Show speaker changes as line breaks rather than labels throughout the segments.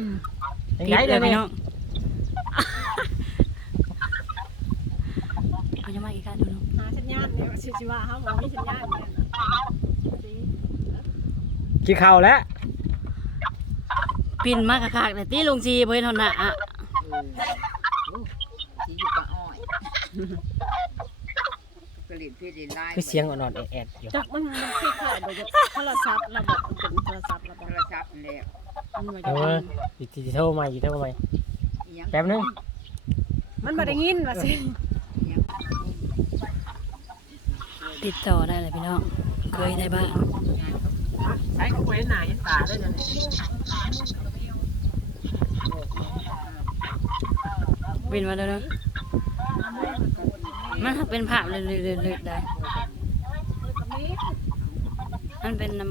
อืม
ยัง
ติ
ไง
ดเล
เดี๋ย
ยวพี่
นี้
น้องเอาจะมาอีกกันดูเนาะ
หาสัญญาณเนี่ยสิสิว่าเฮาบ่มีสัญญาณเนี่ยสิ
กี่เข่าวแล้ว
ปิ่นมากกะคักแต่ตีลงซีบ่เห็นเท่าหน้าอะ
สีอยู่กับอ้อยกระลิ่นพี่ดินไล่
คือเสียงอ่อนๆแอดๆอยู่
จักมันมันคล้ายๆบ่จะโทรศัพท์ระบบเป็นโทรศัพท์ระบบ
โทรศัพท์แล้ว
มันบ่
เอ
จะ
ออีกทีโทรมาอีกโทรมา
อิหยัง
แป๊บนึง
มันบ่ได้ยินว่าสิ
อิหยัง
ติดต่อได้เลยพี่น้อง เคยได้บ้าง
ใช้ก็เว้นหน้าเห็นตาเลยนะ
ปิ่นมาแล้วเนาะมันเป็นภาพเลยๆๆๆได้ มันเป็นน้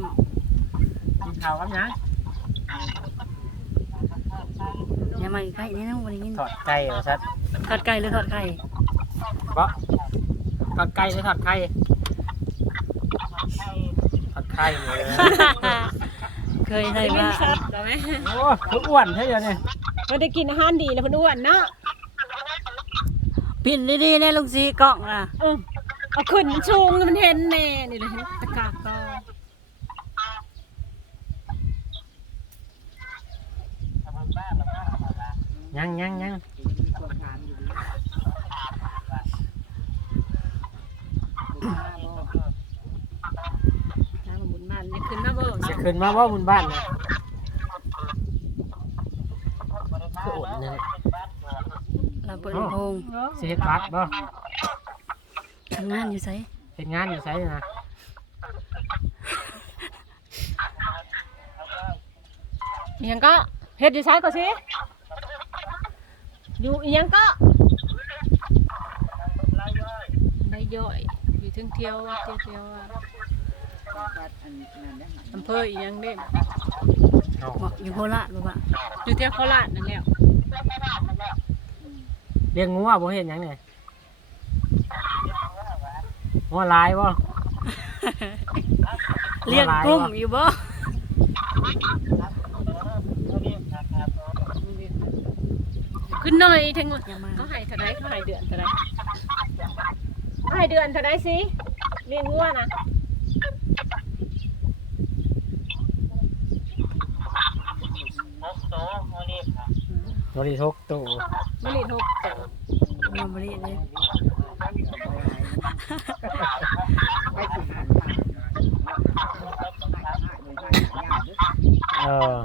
กินข้าวครับนะำ
อย่ามาอีกใกล้นี่นะวันนี้
ถอดไก่เหรอซัด
ทอดไก่หรือทอดไข่
เพราะถอดไก่หรือถอดไข่ถอดไข่เลย
เคยได้
ได้ยิน
ว่า
ชัดได้ไหม
โอ้คืออ้วนใช่ไหมเนี่ย
บ่ได้กินอาหารดีแล้วเพิ่นอ้วนเนาะ
ปิ่นดีๆแน่ลุงซีกล้องอะ
เออเอาขึ้นชูงมันเห็นแน่นี่เลยเห็นตะกากตอ
ยังยังยัง
มีคนถามอยู่ดิบุญมาบ่
ทางบุญบ้านนี่ขึ้นมาบ่
จะขึ้นมาว่าบนบ้านนะคืออดเนี่ย
เราเปิดลำโพง
เสียคัดบ่
ทำงานอยู่ไส
เป็นงานอยู่ไสนะ
อียังก็เฮ็ดอยู่ซ้ายก็สิ อยู่อีหยังก็ได้ย่อย อยู่เทิงเที่ยวว่าเที่ยวเที่ยวว่า
วัดอันนั้นนะ
อำเภออีหยังเด้
เอา
บอกอยู่โคราชบ่ปะ
อยู่เที่ยวโคราชนั่นแหละ
เลี้ยงงัวบ่เห็นหยังเนี่ยงัวลายบ่
เลี้ยงกุ้งอยู่บ่
ขึ้นหน่อยเทง
อย่ามา
เขาให้เท่าไดเขาให้เดือนเท่าไดเขาให้เดือนเท่าไดสิเลี้ยงวัวนะ
บริทุกตู้
มะลิหกตัว
บ่บ่ได้เลย
ไปสิหันมา
เออ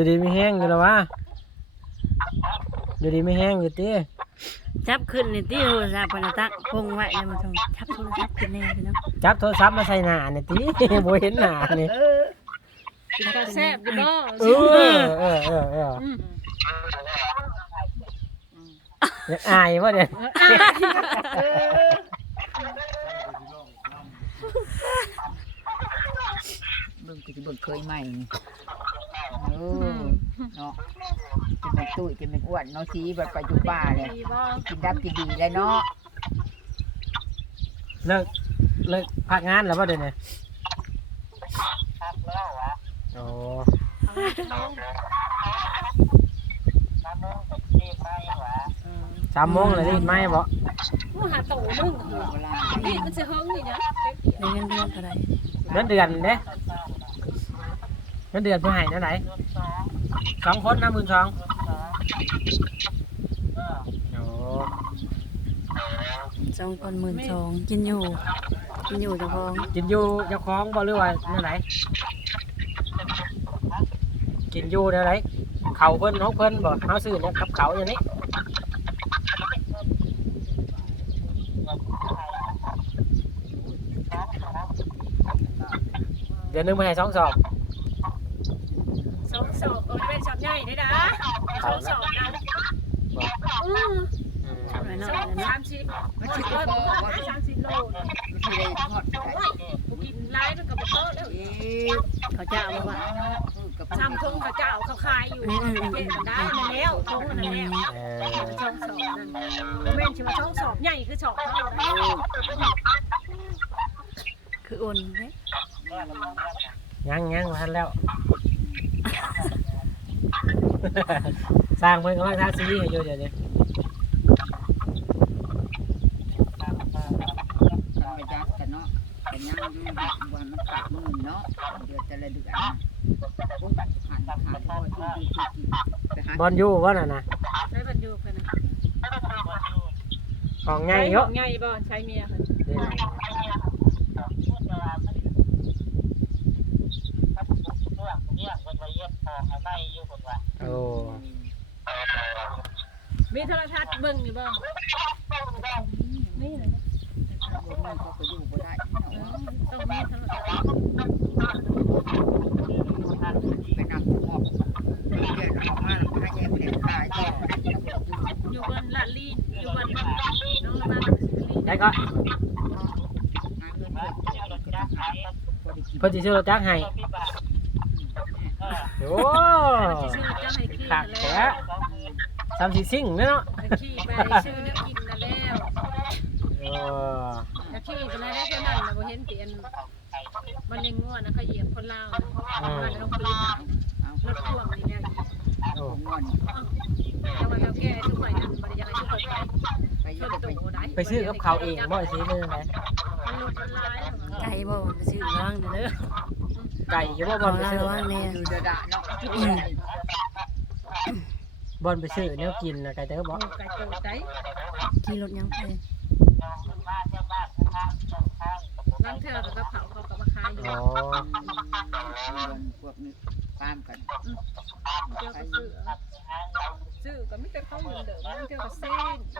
อยู่ดีไม่แห้งอยู่แล้ววะอยู่ดีไม่แห้งอยู่ตี
จับขึ้นนี่ตีโทรศัพท์ปนตักพงไว้แล้วมันต้องจับโทรศัพท์ขึ้นแน่พี่น้อง
จับโทรศัพท์มาใส่หน้าเนี่ยตีบ่เห็นหน้านี่
ก็แซ่บอยู่บ่
เออเออเออเออ
อืม
อยากอายว่าเนี่ย
เบิ่งกูจะเบิ่งเคยใหม่นี่เออเนาะกินเป็นตุ้ยกินเป็นอ้วนเนาะสีแบบไปอยู่ป่าเลย
ดีบ่
กินดับกินดีแล้วเนาะ
เลิกเลิกพักงานแล้วป่ะเดี๋ยวนี้โอ้สามโมงเลยรีบไหมบ่
มูหาโตนึง
เวลา
นี่มันสิเฮิงนี่นะ
ได้เงินเดือนเท่าไหร่
เงินเดือนเด้ เงินเดือนเพื่อให้เท่าไหร่สองคนนะหมื่นสองโอ้
สองคนหมื่นสองกินอยู่ กินอยู่เจ้าของ
กินอยู่เจ้าของบ่หรือว่าเท่าไหร่กินอยู่เท่าไหร่เขาเพิ่นเขาเพิ่นบ่เขาซื้อเนี่ยกับเขาอย่างนี้เดือนหนึงไปให้สองสอบ
สองสอบเอา ไว้เป็นสอบใหญ่ได้นะสองสอบนะอืม
ทำไร
ส
เนาะ
องสามสิบมันสิบโลสามสิบโล
ไม่ใช่ได้ทอดไข่
กูกินหลายมันก็บ่โตแล้ว
เอ๊ะ
เขาจะเอาบ่ปะ
กับ
ซ้ำทงเขาเจ้าเขาขายอยู่เฮ็ดมันได้นั่นแล้วทงนั่นแล้ว
เออ
ช่องสอบนั่นบ่แม่นสิว่าช่องสอบใหญ่คือสอบเท่าไหร่
คือโอนเด้
อ
ยังยังมาทันแล้ว สร้างเพิ่นกำลังทาสีให้อยู่เดี๋ยวนี้
ทำไปยัดกันเนาะแต่ยังอยู่วันมันขาดมือเนาะเดือดแต่ละเดือนนะโอ้ยผ่านผ่านพ่อที่ดีที่กินไปหา
บอลอยู่ว่าน่ะนะ
ใช้บันยูเพิ่นน่ะ
ของง่ายเยอะ
ของใหญ่บ่ใช้เมียเพิ่น
เดี๋ยวโอ้
มีโทรทัศน์เบิ่งอยู่บ่นี่เลย
บ่มีเขาก็อยู่บ่ได้เนาะ
ต้องมีโทรทัศน์
ไปนำออกเดี๋ยวออกมาแล้วให้แยกเปลี่ยนขายอ
ยู่บนละลีนอยู่บนน้องละลีน
ได้ก็
น้ำเงินเดือดก็ได้ขายน
เพิ่นสิซื้อรถจักรให้ โอ้
สิซื้อจะให้ขี่
ขัก
แล้
แท้
ว
สามสี่ซิ่งเนาะ
ไปขี่ไปซื้อน้ำกินนั่นแล้ว
โอ้
จะขี่ไปแล้วได้แค่นั้นน่ะบ่เห็นเตียนมันเล็งง่วนะเขาเหยียบคนลาวนะมันลงปืนน่ะ
เอา
รถพ่วงนี่แหละ
โอ้
ผมงอน
แต่ว่าเราแก้ทุกหน่วยนั่นบ่ได้อยากให้ทุกคนไป
ไป
ช
เยอะ
น
ไป
ตู่ได้
ไปซื้อกับเขาวเองบ่สิเรื่องไหน
มันหลุดมันลาย
ไก่บ่ไปซื้อว่างเด้อ
ไก่อยู่บ่บ
บ่
อลไป
ระ
ซื้อ
วังแน่
ดูเดือดเนาะ
บอลไปซื้อแนวกินนะไก่เต๋อบ่
ไก่โตได้
ขี่รถยังไป
บางเทื่อก็เผาเขาก็มาขายอยู่
อ๋อ
พวกนี้ตามกัน
เจ้าก็ซื้อซื้อก็ไม่แต่เขาเหมือนเดิมบางเทื่อก็เส้น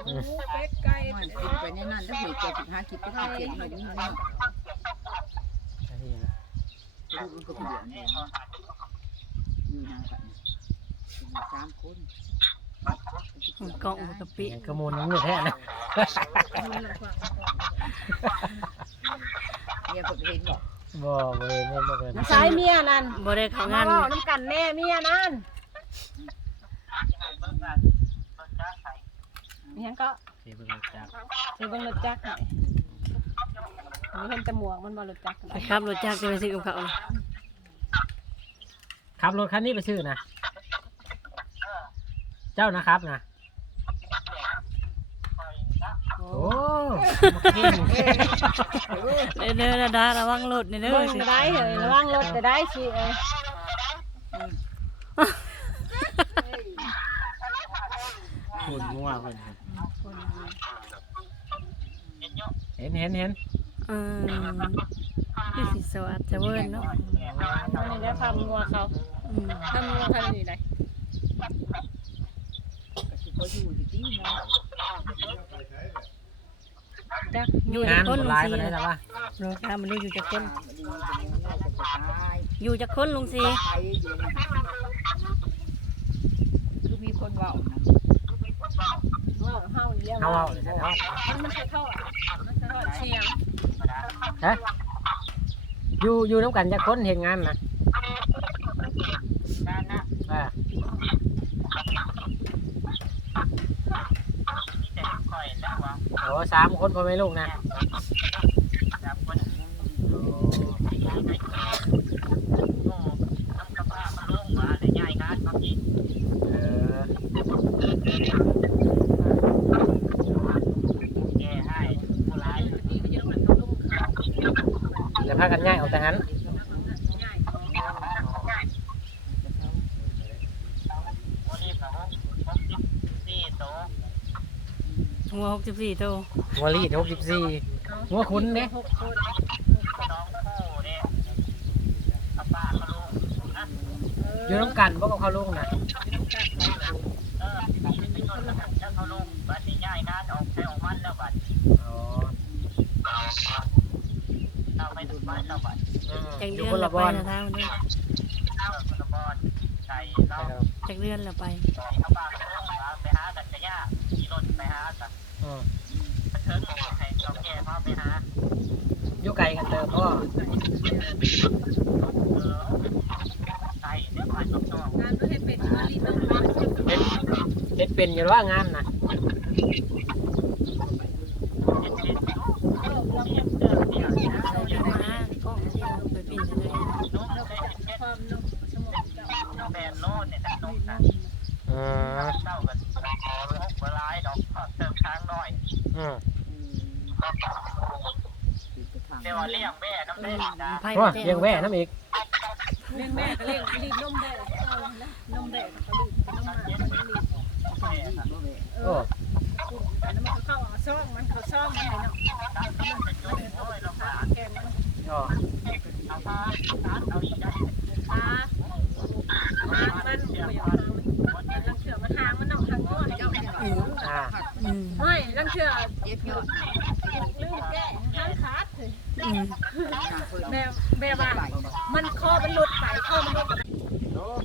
หมูเป็ดไก่
มันกินไปในนั้นแล้วเหตุเกิดสิบห้าคิดก็เขียนอยู่นี่เนาะ
อันนี้นะ
ลูกมันก็เปลี่ยนเองอยู่นานกันอยู่สามคน
กล่องกะปิ
กระมูลนี่แท้นะ
เนี่ยผมเห็นบอก
บ่บ่เห็นบ่เห็น
สายเมียนั่น
บ่ได้เข้างาน
น้ำกันแน่เมียนั่นมียังก็
สิเบิ่งจัก
สิเบิ่งรถจักร ให้มีเห็นแต่หมวกมันบ่รถจักร
ไปขับรถจักรจะไปซื้อกับเขาเลย
ขับรถคันนี้ไปซื้อนะ เจ้านะครับนะ โอ้เก่ง
เด้อเด้อดาระวังรถนี่เด้อ
เบิ่งก็ได้เหยระวังรถจะได้สิเอ้ย
คุณงัวเพิ่นเห็นเห็นเห็น
เออคือสิสวัสดิ์จะเวิร์นเนาะ
นี่ได้ทำงัวเขา
อืม
ทำงัวเขาอยู่ไหน
ก็สิเขาอยู่ที่ที่เนาะ
จัก
อยู่
งา
จั
น
กคน
บ่
ลุง
หลาย
ซี
ปานใดล่ะวะ
โลกามันรู้อยู่จักคน
ดีจะจะตาย
อยู่จักคนลุงซี
ไปคือมีคนว่านะ
เว้าเฮาเลี้ยง
เฮาเอาเลยเฮา
มันมันจะทอดมันจะทอดเชียง
ฮะอยู่อยู่น้ำกันจักคนเฮ็ดงานนะอ่าโอ้สามคนพอแม่ลูกนะเออ
ดีก็จะต้องมันต้องลุ่มเขา
แล้วพากันง่ายออกแต่หัน
ง่าย
หัวหกสิบสี่โต
หัวรีดหกสิบสี่หัวคุ้นเด้
หกคน
อยู่น้ำกันบ่กับเขาลุงนะ
จัก
อ
เดื
ยู่
อน
คน
ละ
ละ
ไป
บอล
นะทางนู้นจักเดือนละไป
อืมอยู่ไกลกันเติมพ่องา
นก็เฮ็ดเป็นมาลีต้องมา
เฮ็ดเฮ็ดเป็นอยู่ว่างานนะ
เราจะมากล้องที่เราไปปิ่น
แปดโลเนี่ยนะนกนะ
เออ
เจ้ากันนกเวลายดอกเติมช้างน้อย
อืม
เรียกว่าเลี้ยงแม่น้ำเล่นนะ
ไผ่
โอ้ย
แจ้
เลี้ยงแว่น้ำอีก
เลี้ยงแม่ก็เลี้ยงรีบนมแดงเอานะนมแดงก็รีบนมหมาก็รีบเอ
โอ้
ออันนั้นมันก็เข้าเอาซ่องมันเข้าซ่องมันให้เนาะแกงมัน
โอ้
เอาผ้าเอาอีกได้
ปลาหางมันเดี๋ยวมันลังเถื่อมันหางมันเนาะหางก้อนเจ้าเนี่ย
อ่า
อืม
เฮ้ยลัง เถื่อ
เจ็บยอด
ลืมแก้หางขาดเลย
อืม
แม่แม่ว่ามันคอมันหลุดไปคอมันหลุด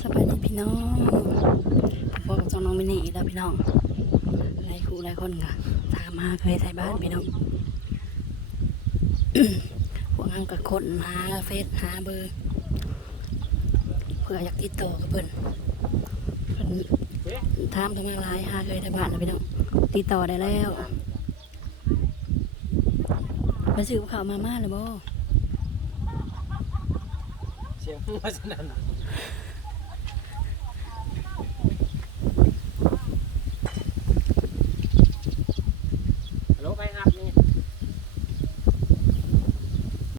สบายดีพี่น้องพวกกับจองน้องมินี่อีกแล้วพี่น้องหลายคู่หลายคนค่ะถามหาเคยไทยบ้านพี่น้องพวกนั้นก็คนหาเฟซหาเบอร์ เพื่ออยากติดต่อกับเพิ่นเพิ่น ถามทามาหลายหาเคยไทยบ้านแล้วพี่น้องติดต่อได้แล้ว ไปซื้อกับข่าวมาม่าเลยบ่
เสียงมาสนั่น